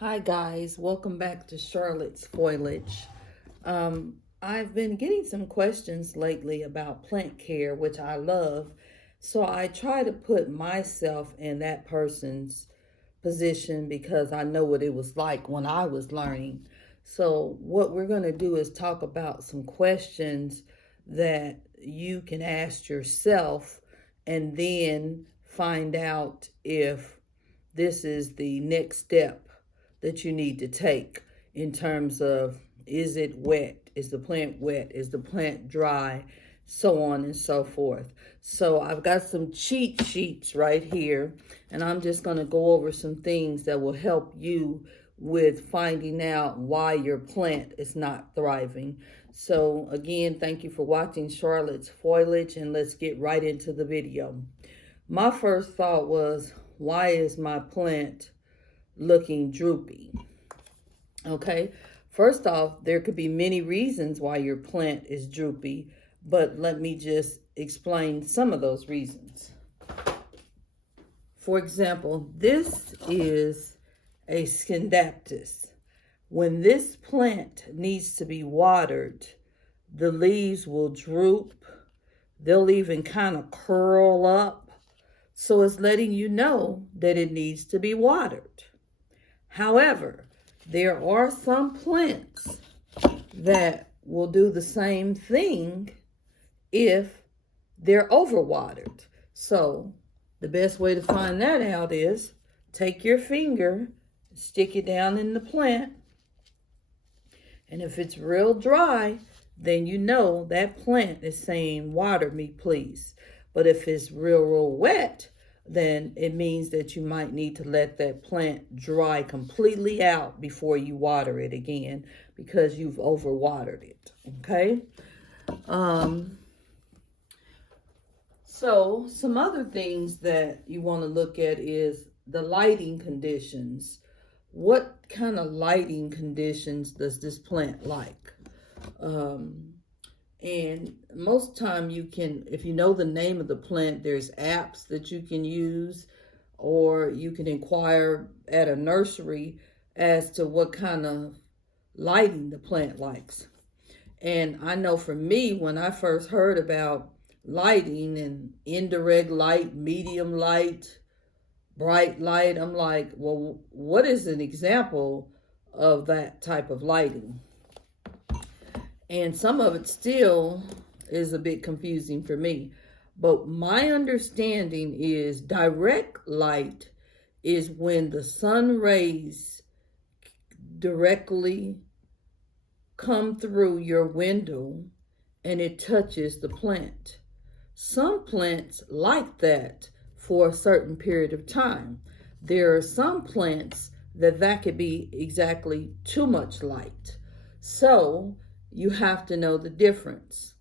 Hi guys, welcome back to Charlotte's Foliage. I've been getting some questions lately about plant care, which I love. So I try to put myself in that person's position because I know what it was like when I was learning. So what we're going to do is talk about some questions that you can ask yourself and then find out if this is the next step that you need to take in terms of, is it wet? Is the plant wet? Is the plant dry? So on and so forth. So I've got some cheat sheets right here, and I'm just going to go over some things that will help you with finding out why your plant is not thriving. So again, thank you for watching Charlotte's Foliage, and let's get right into the video. My first thought was, why is my plant looking droopy? Okay, first off, there could be many reasons why your plant is droopy, but let me just explain some of those reasons. For example, this is a scindaptus. When this plant needs to be watered, the leaves will droop. They'll even kind of curl up. So it's letting you know that it needs to be watered. However, there are some plants that will do the same thing if they're overwatered. So the best way to find that out is take your finger, stick it down in the plant, and if it's real dry, then you know that plant is saying, water me, please. But if it's real wet, then it means that you might need to let that plant dry completely out before you water it again because you've overwatered it, okay? So some other things that you want to look at is the lighting conditions. What kind of lighting conditions does this plant like? And most time you can, if you know the name of the plant, there's apps that you can use, or you can inquire at a nursery as to what kind of lighting the plant likes. And I know for me, when I first heard about lighting and indirect light, medium light, bright light, I'm like, well, what is an example of that type of lighting? And some of it still is a bit confusing for me. But my understanding is direct light is when the sun rays directly come through your window and it touches the plant. Some plants like that for a certain period of time. There are some plants that could be exactly too much light. So you have to know the difference.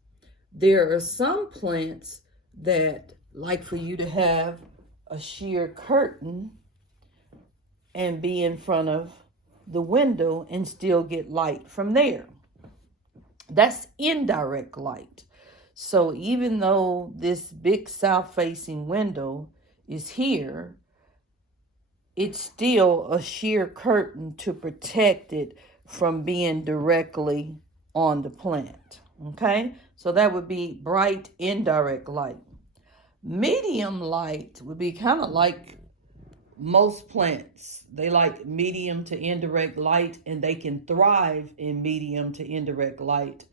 There are some plants that like for you to have a sheer curtain and be in front of the window and still get light from there. That's indirect light. So even though this big south-facing window is here, it's still a sheer curtain to protect it from being directly on the plant, okay? So that would be bright indirect light. Medium light would be kind of like most plants. They like medium to indirect light, and they can thrive in medium to indirect light,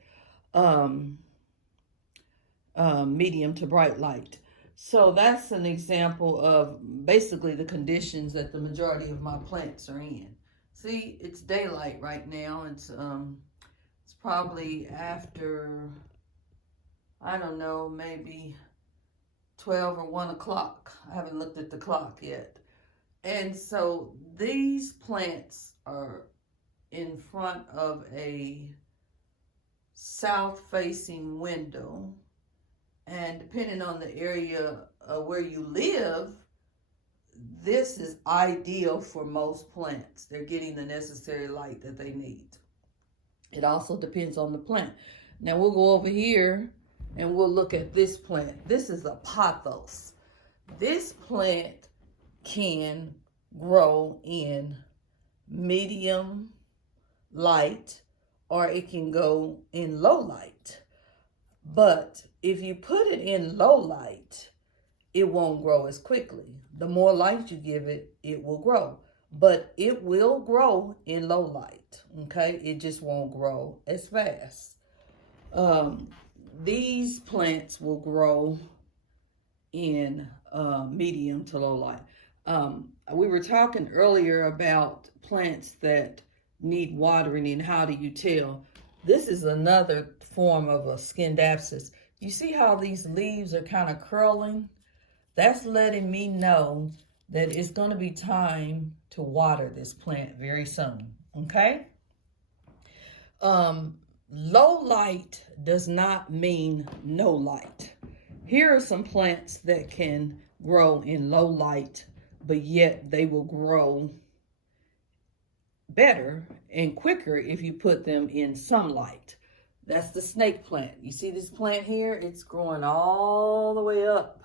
medium to bright light. So that's an example of basically the conditions that the majority of my plants are in. See, it's daylight right now. It's probably after, I don't know, maybe 12 or 1 o'clock. I haven't looked at the clock yet. And so these plants are in front of a south-facing window. And depending on the area where you live, this is ideal for most plants. They're getting the necessary light that they need. It also depends on the plant. Now we'll go over here and we'll look at this plant. This is Apothose. This plant can grow in medium light, or it can go in low light. But if you put it in low light, it won't grow as quickly. The more light you give it, it will grow. But it will grow in low light, okay? It just won't grow as fast. These plants will grow in medium to low light. We were talking earlier about plants that need watering and how do you tell. This is another form of a scindapsus. You see how these leaves are kind of curling? That's letting me know that it's going to be time to water this plant very soon, okay? Low light does not mean no light. Here are some plants that can grow in low light, but yet they will grow better and quicker if you put them in some light. That's the snake plant. You see this plant here? It's growing all the way up.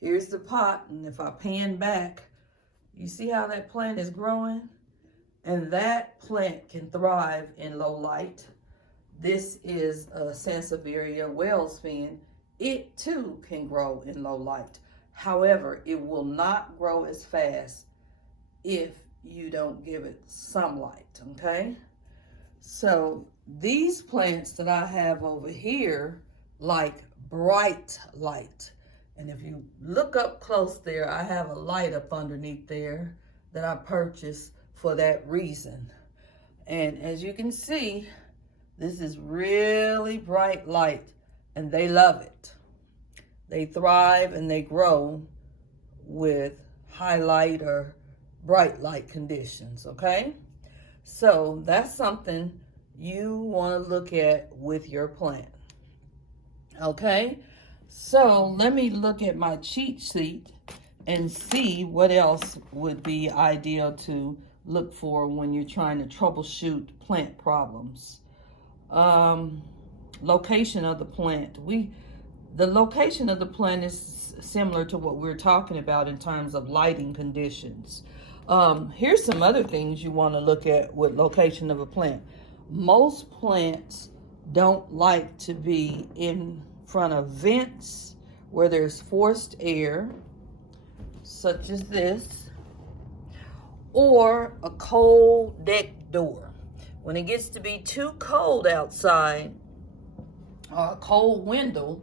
Here's the pot, and if I pan back, you see how that plant is growing? And that plant can thrive in low light. This is a Sansevieria Wells fan. It too can grow in low light. However, it will not grow as fast if you don't give it some light, okay? So these plants that I have over here like bright light. And if you look up close there, I have a light up underneath there that I purchased for that reason. And as you can see, this is really bright light, and they love it. They thrive and they grow with high light or bright light conditions, okay? So that's something you want to look at with your plant, okay? So let me look at my cheat sheet and see what else would be ideal to look for when you're trying to troubleshoot plant problems. Location of the plant. The location of the plant is similar to what we're talking about in terms of lighting conditions. Here's some other things you want to look at with location of a plant. Most plants don't like to be in front of vents where there's forced air, such as this, or a cold deck door. When it gets to be too cold outside, or a cold window,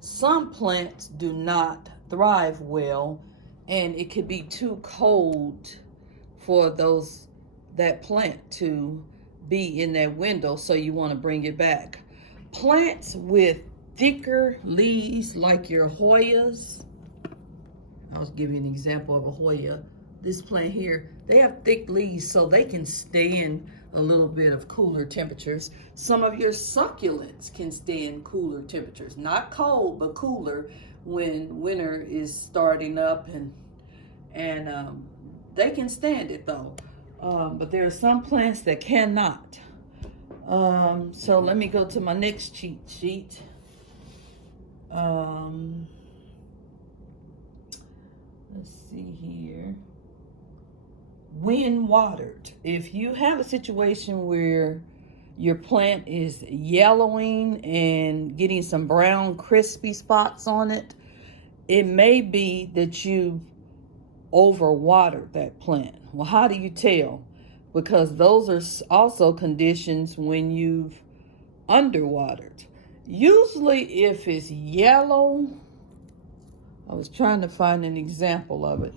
some plants do not thrive well, and it could be too cold for that plant to be in that window, so you want to bring it back. Plants with thicker leaves like your Hoyas, I'll give you an example of a Hoya. This plant here, they have thick leaves so they can stand a little bit of cooler temperatures. Some of your succulents can stand cooler temperatures, not cold, but cooler when winter is starting up, and they can stand it though. But there are some plants that cannot. So let me go to my next cheat sheet. Let's see here. When watered. If you have a situation where your plant is yellowing and getting some brown crispy spots on it, it may be that you've overwatered that plant. Well, how do you tell? Because those are also conditions when you've underwatered. Usually if it's yellow, I was trying to find an example of it.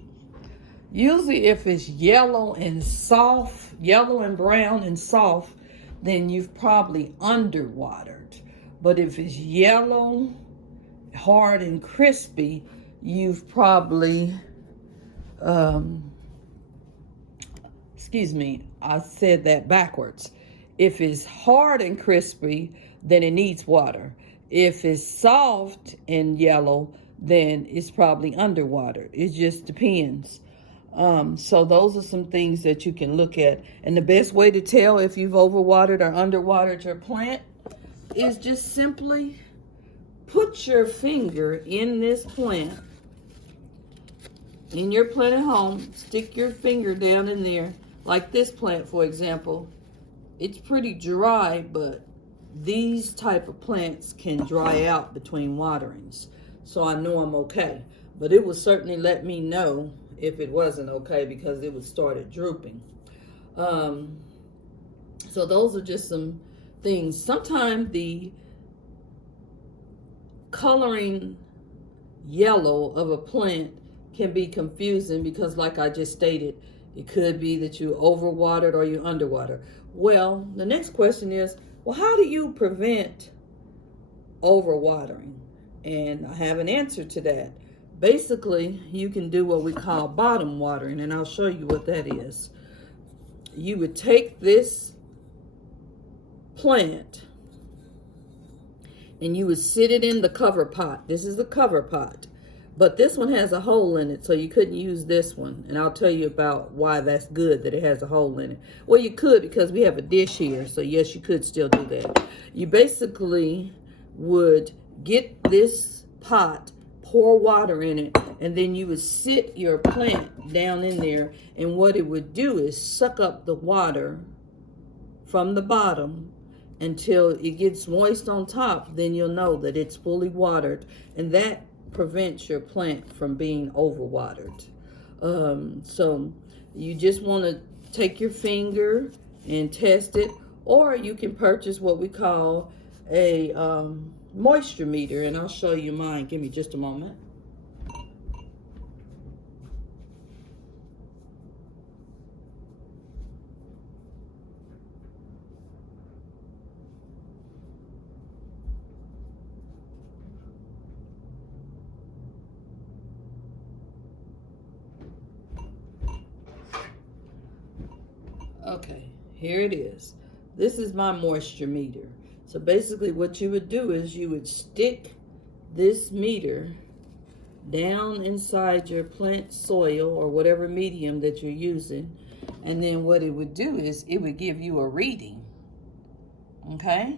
Usually if it's yellow and soft, yellow and brown and soft, then you've probably underwatered. But if it's yellow, hard and crispy, you've probably, excuse me, I said that backwards. If it's hard and crispy, then it needs water. If it's soft and yellow, then it's probably underwatered. It just depends. So those are some things that you can look at. And the best way to tell if you've overwatered or underwatered your plant is just simply put your finger in this plant, in your plant at home, stick your finger down in there, Like this plant, for example, it's pretty dry, but these type of plants can dry out between waterings. So I know I'm okay. But it would certainly let me know if it wasn't okay, because it would started drooping. So those are just some things. Sometimes the coloring yellow of a plant can be confusing, because like I just stated, it could be that you overwatered or you underwatered. Well, the next question is, well, how do you prevent overwatering? And I have an answer to that. Basically, you can do what we call bottom watering, and I'll show you what that is. You would take this plant and you would sit it in the cover pot. This is the cover pot, but this one has a hole in it, so you couldn't use this one. And I'll tell you about why that's good that it has a hole in it. Well, you could, because we have a dish here, so yes, you could still do that. You basically would get this pot, pour water in it, and then you would sit your plant down in there, and what it would do is suck up the water from the bottom until it gets moist on top. Then you'll know that it's fully watered, and that prevents your plant from being overwatered. So you just want to take your finger and test it, or you can purchase what we call a moisture meter, and I'll show you mine. Give me just a moment. Okay, here it is. This is my moisture meter. So basically what you would do is you would stick this meter down inside your plant soil or whatever medium that you're using, and then what it would do is it would give you a reading. Okay,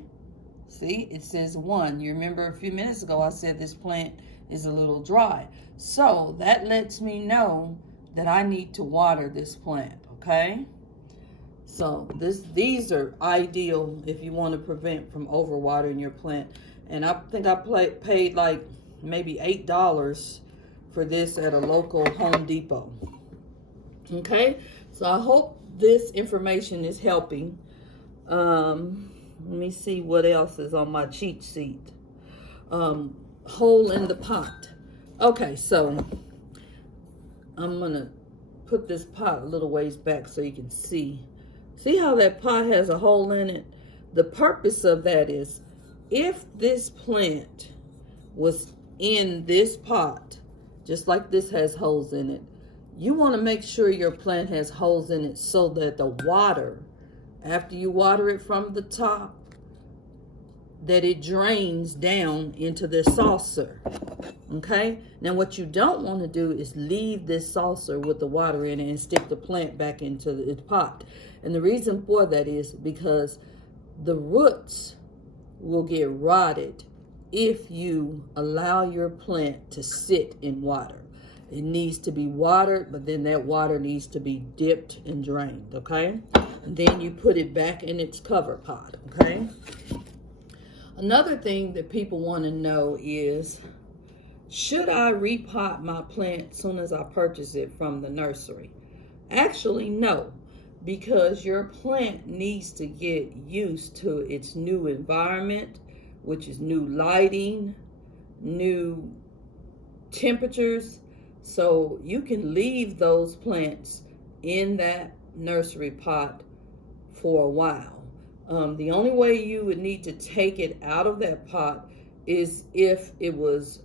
see, it says 1. You remember a few minutes ago I said this plant is a little dry, so that lets me know that I need to water this plant. Okay, so these are ideal if you want to prevent from overwatering your plant. And I think I paid like maybe $8 for this at a local Home Depot. Okay, so I hope this information is helping. Let me see what else is on my cheat sheet. Hole in the pot. Okay, so I'm gonna put this pot a little ways back so you can see. See how that pot has a hole in it? The purpose of that is, if this plant was in this pot, just like this has holes in it, you want to make sure your plant has holes in it so that the water, after you water it from the top, that it drains down into the saucer. Okay, now what you don't want to do is leave this saucer with the water in it and stick the plant back into the pot. And the reason for that is because the roots will get rotted if you allow your plant to sit in water. It needs to be watered, but then that water needs to be dipped and drained. Okay, and then you put it back in its cover pot. Okay, another thing that people want to know is, should I repot my plant as soon as I purchase it from the nursery? Actually, no, because your plant needs to get used to its new environment, which is new lighting, new temperatures. So you can leave those plants in that nursery pot for a while. The only way you would need to take it out of that pot is if it was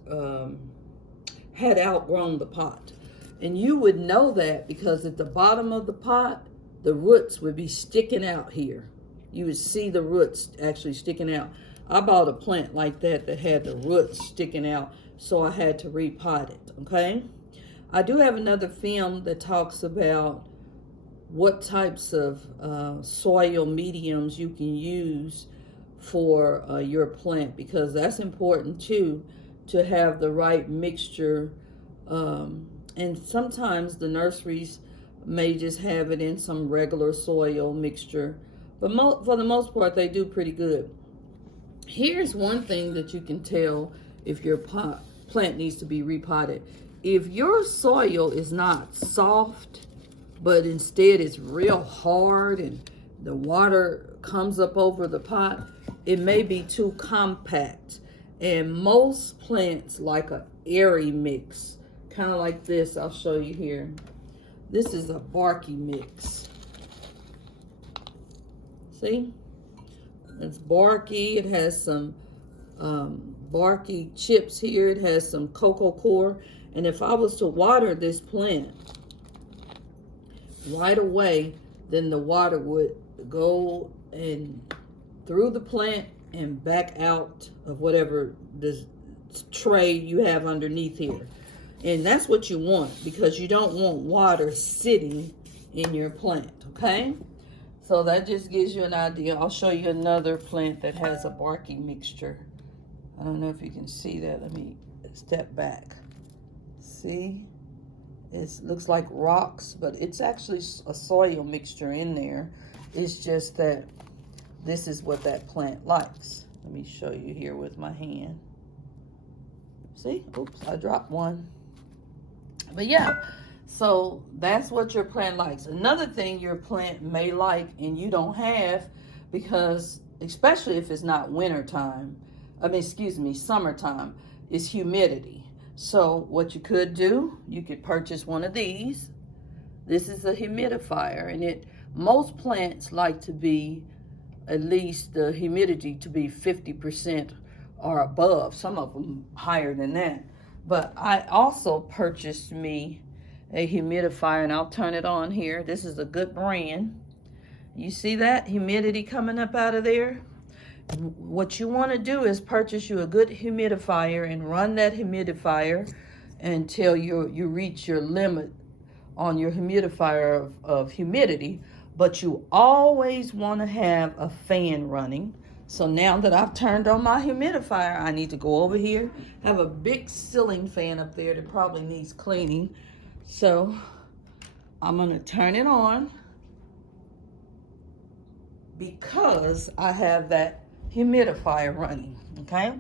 had outgrown the pot. And you would know that because at the bottom of the pot, the roots would be sticking out here. You would see the roots actually sticking out. I bought a plant like that that had the roots sticking out, so I had to repot it. Okay, I do have another film that talks about what types of soil mediums you can use for your plant, because that's important too, to have the right mixture. And sometimes the nurseries may just have it in some regular soil mixture. But for the most part, they do pretty good. Here's one thing that you can tell if your plant needs to be repotted. If your soil is not soft, but instead it's real hard and the water comes up over the pot, it may be too compact. And most plants like a airy mix, kind of like this. I'll show you here. This is a barky mix. See? It's barky. It has some barky chips here. It has some cocoa core. And if I was to water this plant right away, then the water would go and through the plant and back out of whatever the tray you have underneath here. And that's what you want, because you don't want water sitting in your plant, okay? So that just gives you an idea. I'll show you another plant that has a barky mixture. I don't know if you can see that. Let me step back. See? It looks like rocks, but it's actually a soil mixture in there. It's just that this is what that plant likes. Let me show you here with my hand. See? Oops, I dropped one. But yeah, so that's what your plant likes. Another thing your plant may like and you don't have, because especially if it's not wintertime, summertime, is humidity. So what you could do, you could purchase one of these. This is a humidifier, and most plants like to be at least the humidity to be 50% or above. Some of them higher than that. But I also purchased me a humidifier, and I'll turn it on here. This is a good brand. You see that humidity coming up out of there? What you want to do is purchase you a good humidifier and run that humidifier until you reach your limit on your humidifier of humidity. But you always want to have a fan running. So now that I've turned on my humidifier, I need to go over here. I have a big ceiling fan up there that probably needs cleaning. So I'm going to turn it on because I have that humidifier running, okay?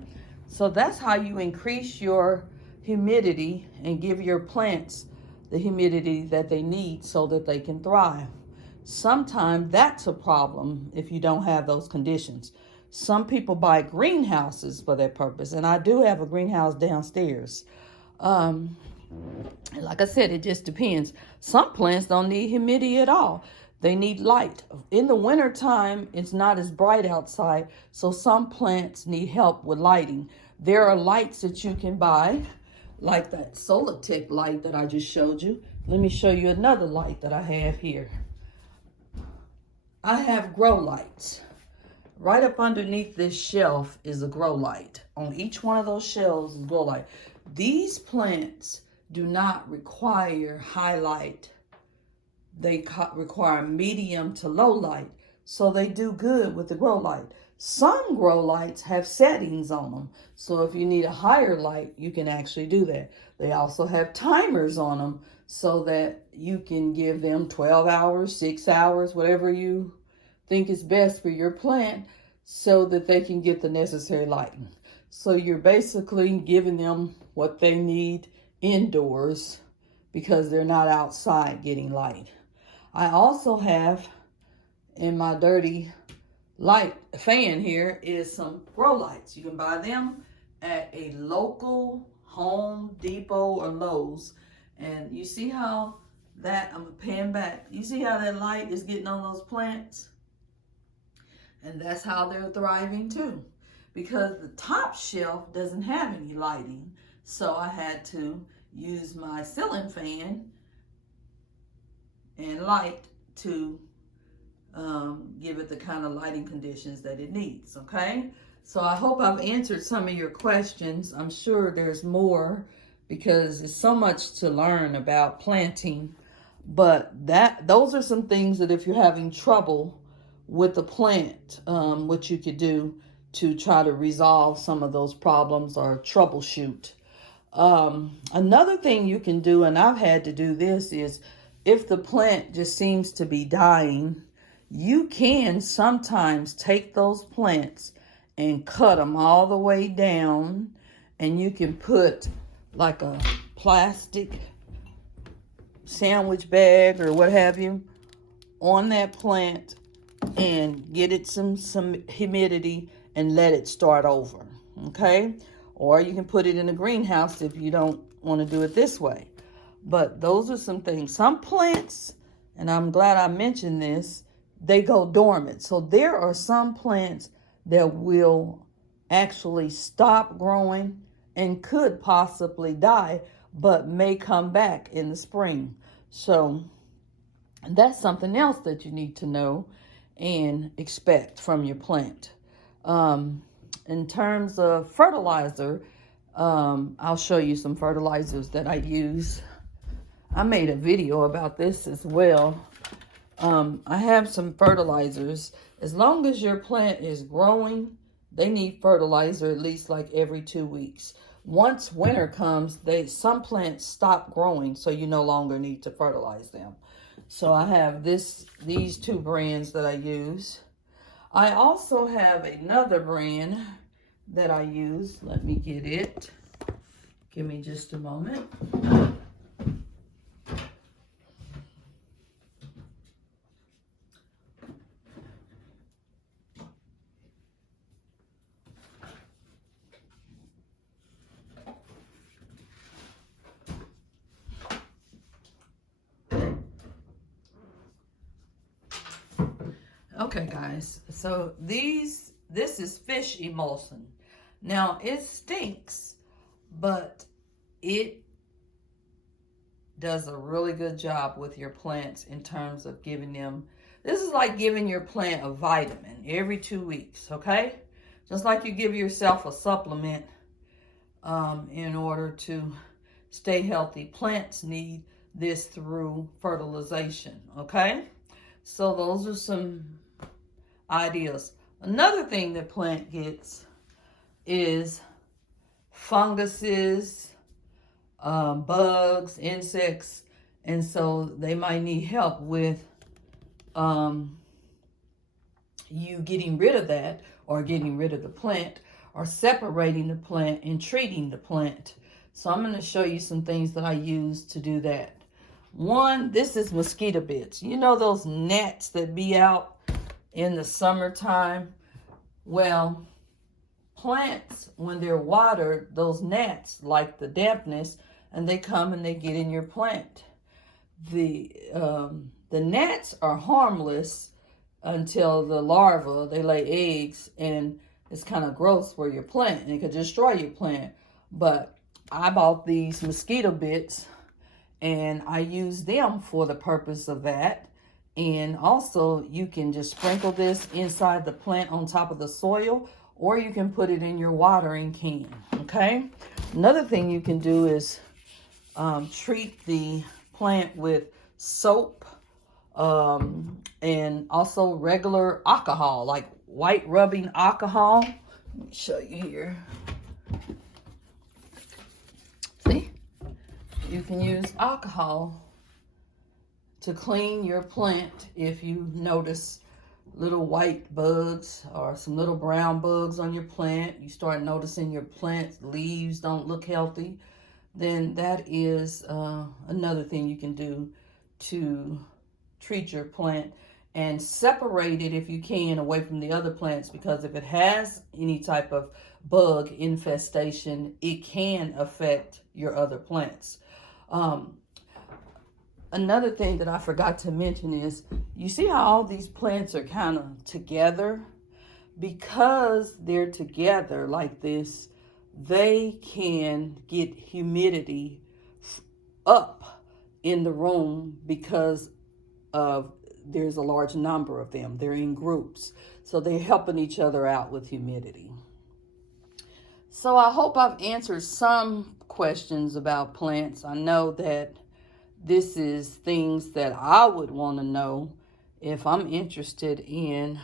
So that's how you increase your humidity and give your plants the humidity that they need so that they can thrive. Sometimes that's a problem if you don't have those conditions. Some people buy greenhouses for that purpose, and I do have a greenhouse downstairs. Like I said, it just depends. Some plants don't need humidity at all. They need light. In the wintertime, it's not as bright outside, so some plants need help with lighting. There are lights that you can buy, like that Solatech light that I just showed you. Let me show you another light that I have here. I have grow lights. Right up underneath this shelf is a grow light. On each one of those shelves is a grow light. These plants do not require high light. They require medium to low light. So they do good with the grow light. Some grow lights have settings on them. So if you need a higher light, you can actually do that. They also have timers on them so that you can give them 12 hours, 6 hours, whatever you think is best for your plant so that they can get the necessary lighting. So you're basically giving them what they need indoors because they're not outside getting light. I also have in my dirty light fan here is some grow lights. You can buy them at a local Home Depot or Lowe's. And you see how that, I'm pan back. You see how that light is getting on those plants? And that's how they're thriving too. Because the top shelf doesn't have any lighting. So I had to use my ceiling fan and light to give it the kind of lighting conditions that it needs, okay? So I hope I've answered some of your questions. I'm sure there's more because there's so much to learn about planting. But those are some things that if you're having trouble with the plant, what you could do to try to resolve some of those problems or troubleshoot. Another thing you can do, and I've had to do this, is if the plant just seems to be dying, you can sometimes take those plants and cut them all the way down, and you can put like a plastic sandwich bag or what have you on that plant and get it some humidity and let it start over, okay? Or you can put it in a greenhouse if you don't want to do it this way. But those are some things. Some plants, and I'm glad I mentioned this, they go dormant. So there are some plants that will actually stop growing and could possibly die, but may come back in the spring. So that's something else that you need to know and expect from your plant. In terms of fertilizer, I'll show you some fertilizers that I use. I made a video about this as well. I have some fertilizers. As long as your plant is growing, they need fertilizer at least like every 2 weeks. Once winter comes, some plants stop growing, so you no longer need to fertilize them. So I have these two brands that I use. I also have another brand that I use. Let me get it. Give me just a moment. Okay, guys, so this is fish emulsion. Now, it stinks, but it does a really good job with your plants in terms of giving them, this is like giving your plant a vitamin every 2 weeks, okay? Just like you give yourself a supplement in order to stay healthy. Plants need this through fertilization, okay? So those are some ideas. Another thing that plant gets is funguses, bugs, insects, and so they might need help with you getting rid of that, or getting rid of the plant, or separating the plant and treating the plant. So I'm going to show you some things that I use to do that. One, this is mosquito bits. You know those gnats that be out in the summertime? Well, plants, when they're watered, those gnats like the dampness, and they come and they get in your plant. The gnats are harmless until the larvae, they lay eggs, and it's kind of gross for your plant, and it could destroy your plant. But I bought these mosquito bits, and I use them for the purpose of that. And also, you can just sprinkle this inside the plant on top of the soil, or you can put it in your watering can, okay? Another thing you can do is treat the plant with soap and also regular alcohol, like white rubbing alcohol. Let me show you here. See? You can use alcohol to clean your plant if you notice little white bugs or some little brown bugs on your plant. You start noticing your plant's leaves don't look healthy, then that is another thing you can do to treat your plant, and separate it if you can away from the other plants, because if it has any type of bug infestation, it can affect your other plants. Another thing that I forgot to mention is, you see how all these plants are kind of together? Because they're together like this, they can get humidity up in the room because of there's a large number of them. They're in groups. So they're helping each other out with humidity. So I hope I've answered some questions about plants. I know that this is things that I would want to know if I'm interested in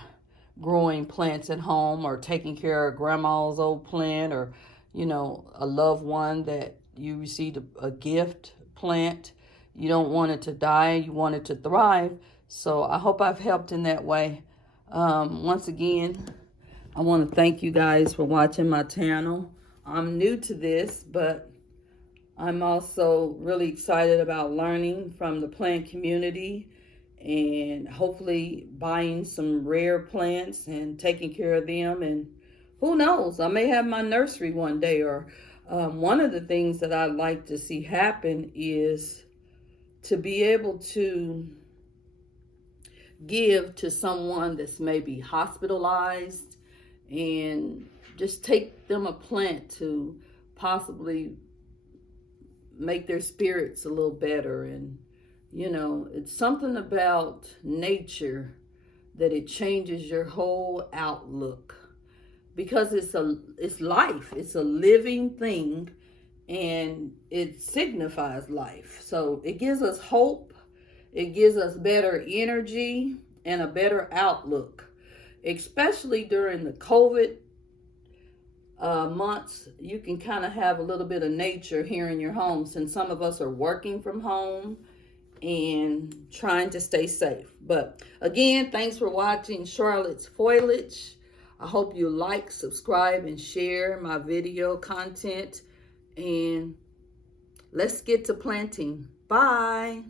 growing plants at home, or taking care of grandma's old plant, or, you know, a loved one that you received a gift plant. You don't want it to die. You want it to thrive. So I hope I've helped in that way. Once again, I want to thank you guys for watching my channel. I'm new to this, but I'm also really excited about learning from the plant community and hopefully buying some rare plants and taking care of them. And who knows, I may have my nursery one day. Or one of the things that I'd like to see happen is to be able to give to someone that's maybe hospitalized and just take them a plant to possibly make their spirits a little better. And you know, it's something about nature that it changes your whole outlook, because it's life. It's a living thing, and it signifies life. So it gives us hope. It gives us better energy and a better outlook, especially during the COVID months. You can kind of have a little bit of nature here in your home, since some of us are working from home and trying to stay safe. But again, thanks for watching Charlotte's Foliage. I hope you like, subscribe, and share my video content. And let's get to planting. Bye.